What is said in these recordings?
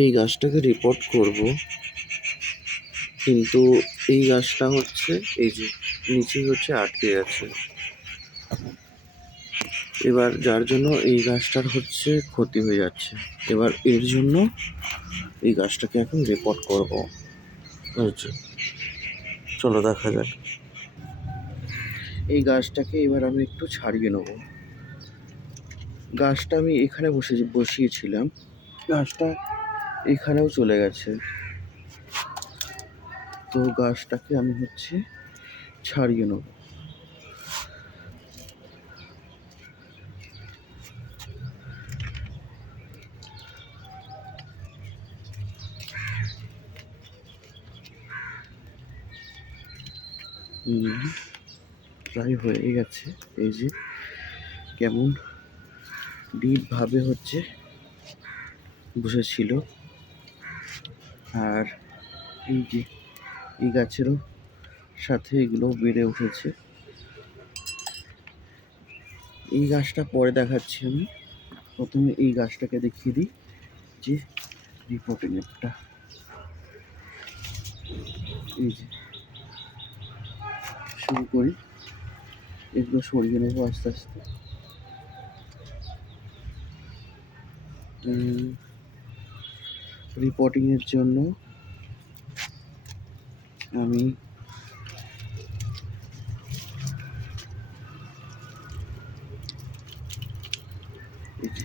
এই গাছটাকে রিপোর্ট করব, কিন্তু এই গাছটা হচ্ছে এই যে নিচে হচ্ছে আটকে গেছে। এবার যার জন্য এই গাছটার হচ্ছে ক্ষতি হয়ে যাচ্ছে। এবার এর জন্য এই গাছটাকে এখন রিপোর্ট করব। বুঝছো? চলো দেখা যাক। এই গাছটাকে এবার আমি একটু ছাড়িয়ে নেব। গাছটা আমি এখানে বসিয়েছিলাম, গাছটা এখানেও চলে গেছে। তো গাছটাকে আমি হচ্ছে ছাড়িয়ে নেব। প্রায় হয়ে গেছে। এই যে কেমন ডিপভাবে হচ্ছে বসেছিল। আর এই যে এই গাছেরও সাথে এগুলো বেড়ে উঠেছে। এই গাছটা পরে দেখাচ্ছি আমি। প্রথমে এই গাছটাকে দেখিয়ে দিই যে রিপোর্টিংটা। এই যে শুরু করি, এগুলো সরিয়ে নেবো আস্তে আস্তে। রিপোর্টিংয়ের জন্য আমি এই যে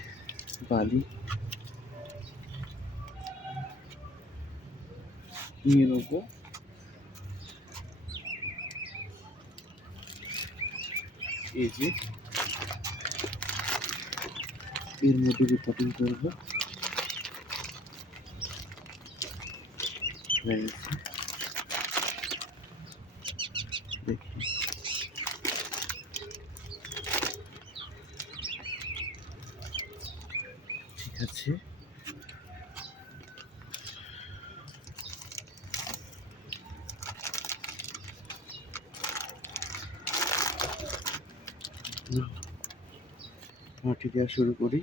বালি নিয়ে নেবো। এই যে এর মধ্যে রিপোর্টিং করবো। দেখি ঠিক আছে। মাটি দেওয়া শুরু করি।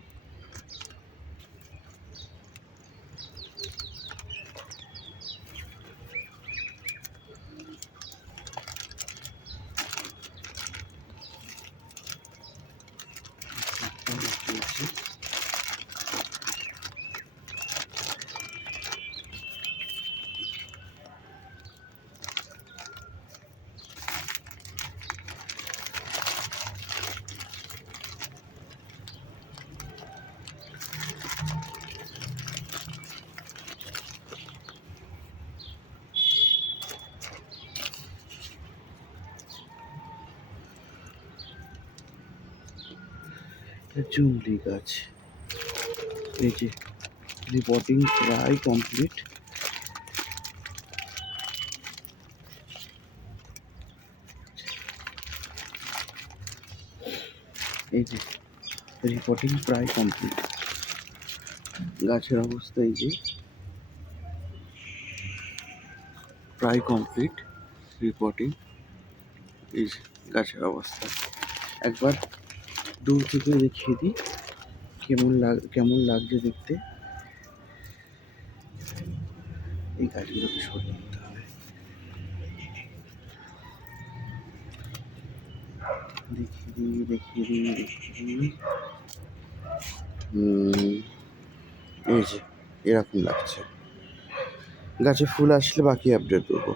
জুমলি গাছ। এই যে রিপোর্টিং প্রায় কমপ্লিট। এই যে রিপোর্টিং প্রায় কমপ্লিট। গাছের অবস্থা এই যে প্রায় কমপ্লিট রিপোর্টিং। এই যে গাছের অবস্থা একবার দূর থেকে দেখিয়ে দিই কেমন লাগছে দেখতে। এই গাছগুলোকে সরিয়ে দিতে হবে। দেখিয়ে দিই। এই যে এরকম লাগছে। গাছে ফুল আসলে বাকি আপডেট দেবো।